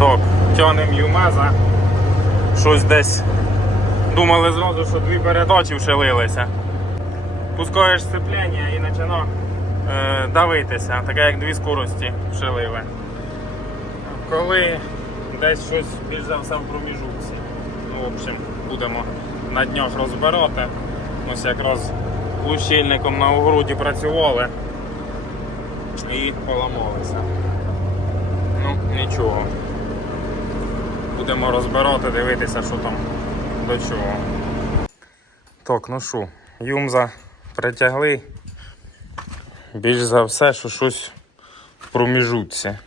Так, тянем юмеза. Щось десь. Думали зразу, що дві передачі вшилилися. Пускаєш сцеплення і починає е, давитися, таке як дві скорості вшилили. Коли десь щось більш за все в проміжутці. Ну, в общем, будемо на днях розбирати. Ось якраз лущильником на огороді працювали і поламалися. Ну, нічого. Будемо розбирати, дивитися, що там до чого. Так, ну що, юмза притягли. Більш за все, що щось в проміжутці.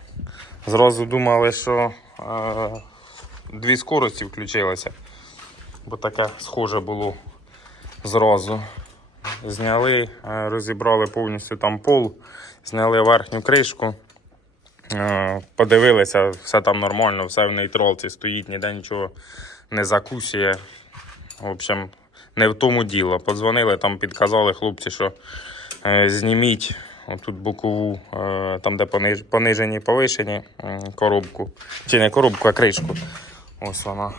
Зразу думали, що е, дві скорості включилися, бо таке схоже було зразу. Зняли, е, розібрали повністю там пол, зняли верхню кришку, подивилися, все там нормально, все в нейтралці стоїть, ніде нічого не закусує. В общем, не в тому діло. Подзвонили, там підказали хлопці, що е, зніміть отут бокову, е, там де пониж, понижені, повишені коробку. Чи не коробку, а кришку. Ось вона.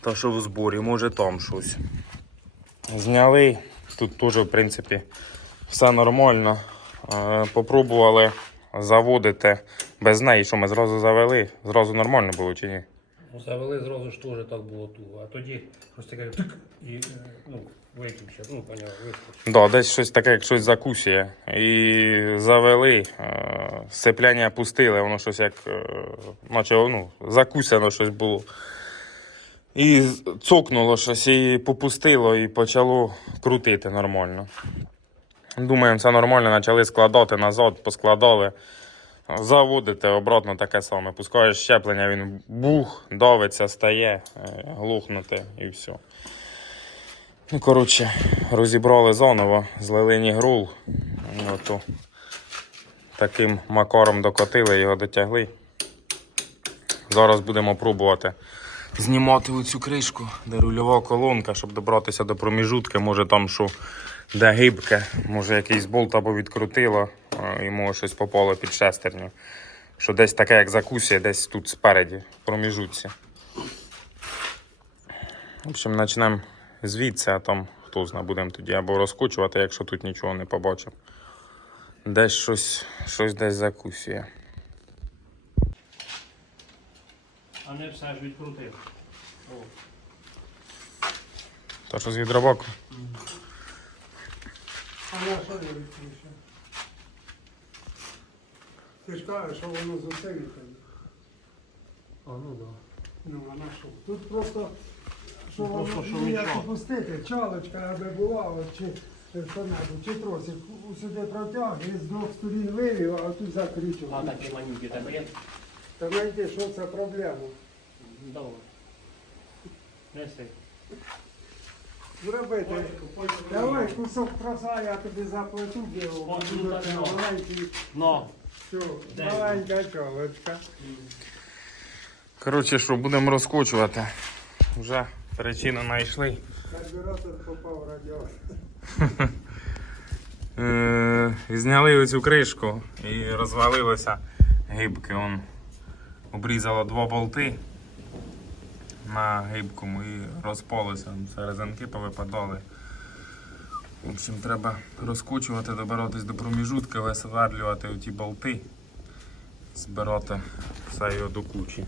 Та що в зборі, може там щось. Зняли. Тут теж, в принципі, все нормально. Е, Попробували заводити без неї, що ми зразу завели. Зразу нормально було чи ні? Ну, завели зразу ж теж так було туго. А тоді щось таке тик і е, ну, виключив. Ну, поняв, вискочив. Да, десь щось таке, як щось закусує. І завели, е, сцепляння пустили, воно щось як, е, наче ну, закусяно щось було. І цокнуло щось, і попустило, і почало крутити нормально. Думаємо, все нормально, почали складати назад, поскладали. Заводите обратно таке саме. Пускаєш щеплення, він бух, давиться, стає, е, глухнути і все. Ну, коротше, розібрали заново, злили нігрул. Ото таким макаром докотили, його дотягли. Зараз будемо пробувати знімати оцю кришку, де рульова колонка, щоб добратися до проміжутки. Може там що де гибке, може якийсь болт або відкрутило, і може щось попало під шестерню. Що десь таке, як закусія, десь тут спереді, в проміжутці. В общем, почнемо звідси, а там хто знає, будемо тоді або розкочувати, якщо тут нічого не побачимо. Десь щось, щось десь закусує. А не все ж відкрутив. То що з відробоку? А я що не відключив? Ти ж кажеш, що воно з усе відходить. а, ну да. Ну, а на що? Тут просто, що Ну, просто, воно що ну, як нічого. опустити, чалочка аби була, от, чи е, що-небудь, чи тросик у- сюди протяг, і з двох сторін вивів, а тут закручив. А такі маленькі тебе є? Та знайти, що це проблема. Давай. Неси. Зробити. Давай кусок троса, я тобі заплачу, так, ну. маленька чалочка. Коротше, що, будемо розкочувати. Вже причину знайшли. Карбюратор попав в радіатор. Е, зняли оцю кришку і розвалилося гибки. Он обрізало два болти на гибкому і розпалося. Це резинки повипадали. В общем, треба розкочувати, добиратись до проміжутки, висверлювати оті болти, збирати все його до кучі.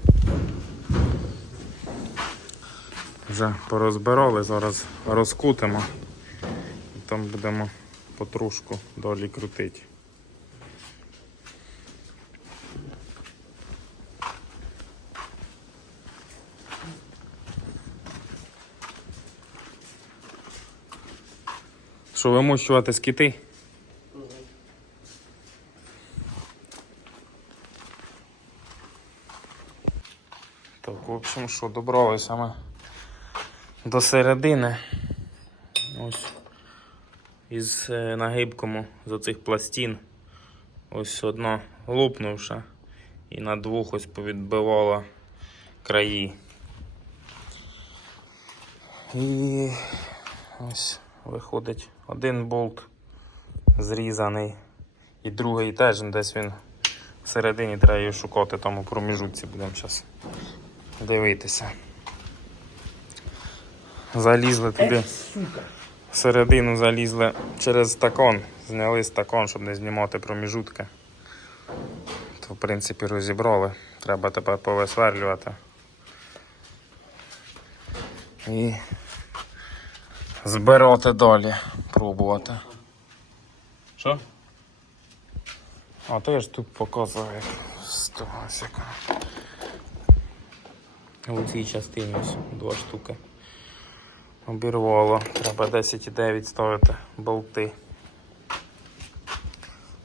Вже порозбирали, зараз розкутимо і там будемо потрошку далі крутити. Що вимощувати скіти? Так, в общем, що добралися ми до середини. Ось із е, нагибкому з оцих пластин. Ось одна лопнувша і на двох ось повідбивала краї. І ось виходить один болт зрізаний, і другий теж десь він Всередині треба її шукати, там у проміжутці будемо зараз дивитися. Залізли туди. Всередину залізли через стакон, зняли стакон, щоб не знімати проміжутки. То, в принципі, розібрали. Треба тепер повисверлювати. І збирати далі, пробувати. Що? А то я ж тут показував, як з того всяка. У цій частині ось два штуки. Обірвало. Треба 10,9 ставити болти.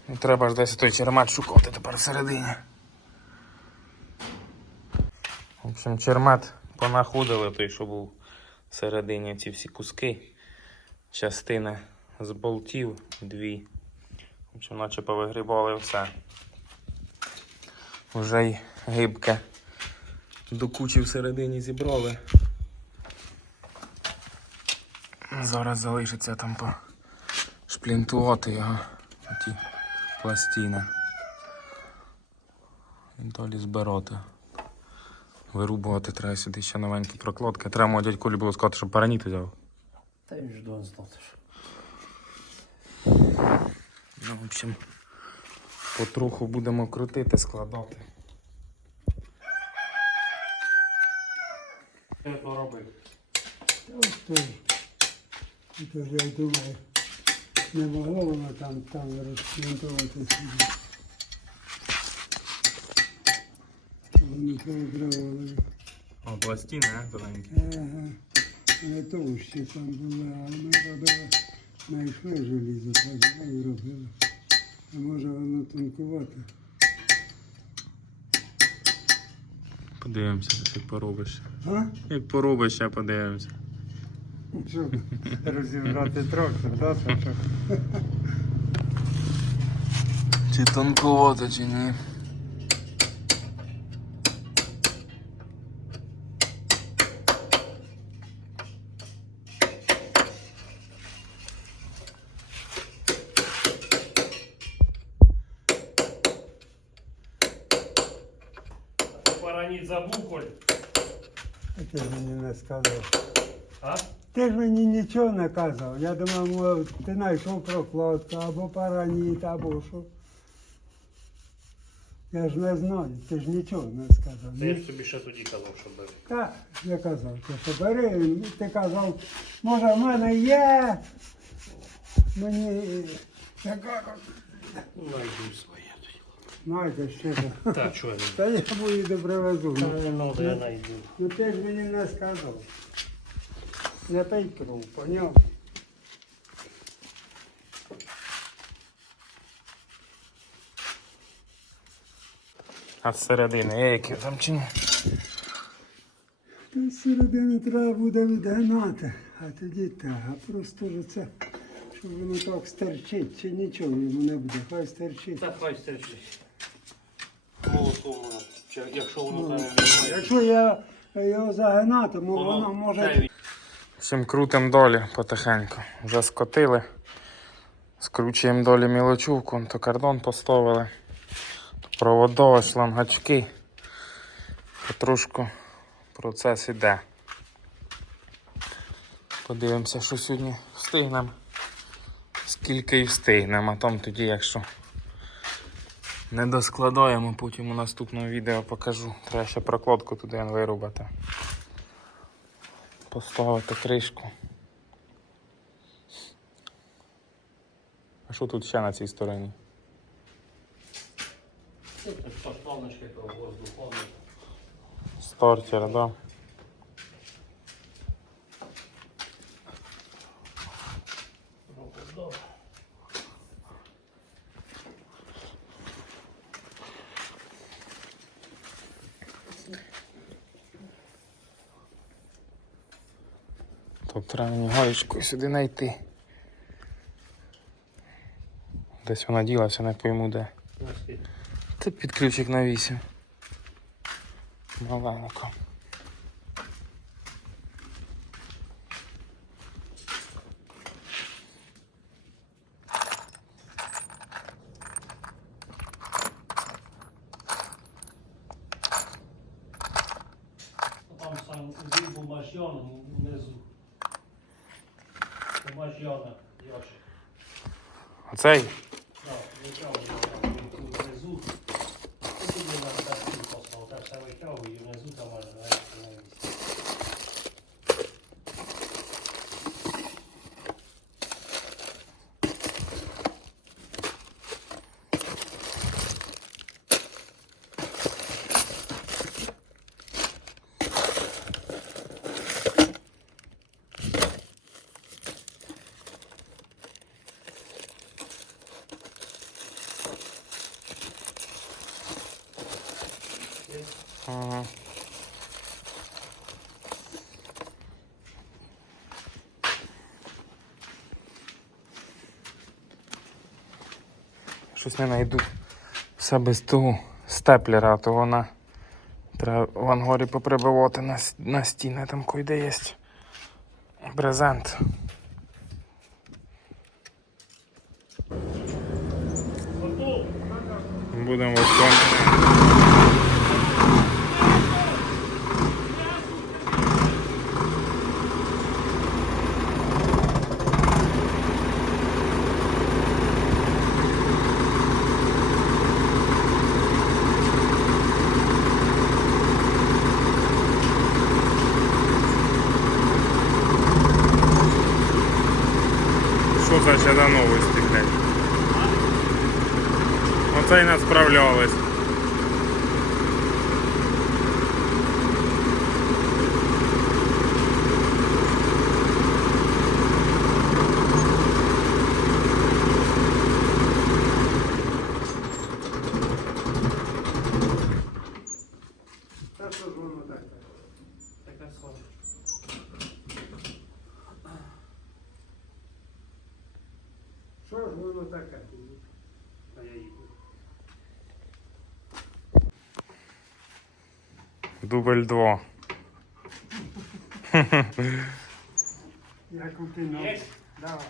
І треба ж десь той чермет шукати тепер всередині. В общем, чермет понаходили той, що був всередині ці всі куски. Частини з болтів, дві. В наче повигрібали все. Вже й гибке до кучі всередині зібрали. Зараз залишиться там по шплінтувати його. Ті пластини. І далі збирати. Вирубувати треба сюди ще новенькі прокладки. Треба мого дядь було сказати, щоб параніти взяв. Та він ж до знати, що. Ну, в общем, потроху будемо крутити, складати. Що то робити? Ось той. І то ж я думаю, не могло воно там, там розплінтувати собі. Вони перебравали. О, пластини, а, зеленькі. Ага. Але то ще там були, а ми робили, знайшли желізо, так і робили. А може воно тонкувате. Подивимося, як поробиш. А? Як поробиш, ще подивимося. Що, розібрати трохи, да, Саша? Чи тонкувато, чи ні. Ти ж мені не сказав. А? Ти ж мені нічого не казав. Я думав, мов, ти знайшов прокладку або параніт, або що. Я ж не знаю, ти ж нічого не сказав. Та я ж тобі ще тоді казав, що бери. Так, я казав, ти що бери, ти казав, може в мене є. Мені яка Ну, найду своє тоді. Знаєте, що це. Так, я не Та я поїду привезу. Та не надо, я найду. Ну ти ж мені не сказав. Не пий кров, поняв? А зсередини є які там чи ні? Та з середини треба буде відгинати, а тоді так, а просто ж це, щоб воно так стерчить, чи нічого йому не буде, хай стерчить. Та хай стерчить. Воно. Чи Якщо воно там Якщо я його загинатиму, воно може. Всім крутим долі потихеньку. Вже скотили. Скручуємо долі мілочувку, то кордон поставили. То проводова, шлангачки. Потрошку процес іде. Подивимося, що сьогодні встигнемо. Скільки і встигнемо, а там тоді, якщо не доскладаємо, потім у наступному відео покажу. Треба ще прокладку туди вирубати поставити кришку. А що тут ще на цій стороні? Стартер, да? точку сюди знайти. Десь вона ділася, не пойму де. Це під ключик на 8. Маленько. Там сам був бумажйон внизу. Це машяна, Яшик. Оцей? Так, витягує там, він тут внизу. І тоді на таку послав, так все витягує, і внизу там аж знаєш, на місці. Ага. Щось не знайду все без того. Степлера, то вона треба в ангорі поприбивати на, на стіни, там койде є. Брезент. Будемо виконувати. Що це ще за новості, блядь? Оце і не справлялись. Та що ж воно таке? Таке схоже. Що ж воно таке? А я їду. Дубль 2. Я у Давай.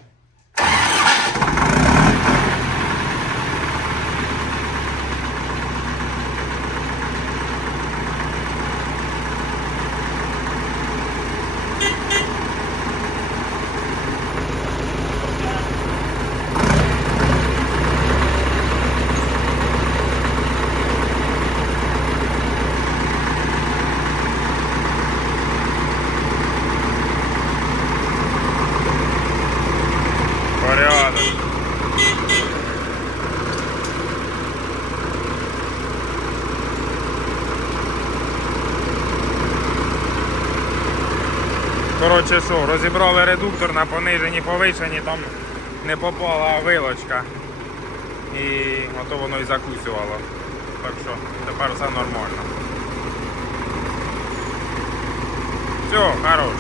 Коротше, що, розібрали редуктор на пониженні, повишенні, там не попала вилочка. І ото воно і закусювало. Так що тепер все нормально. Все, хорош.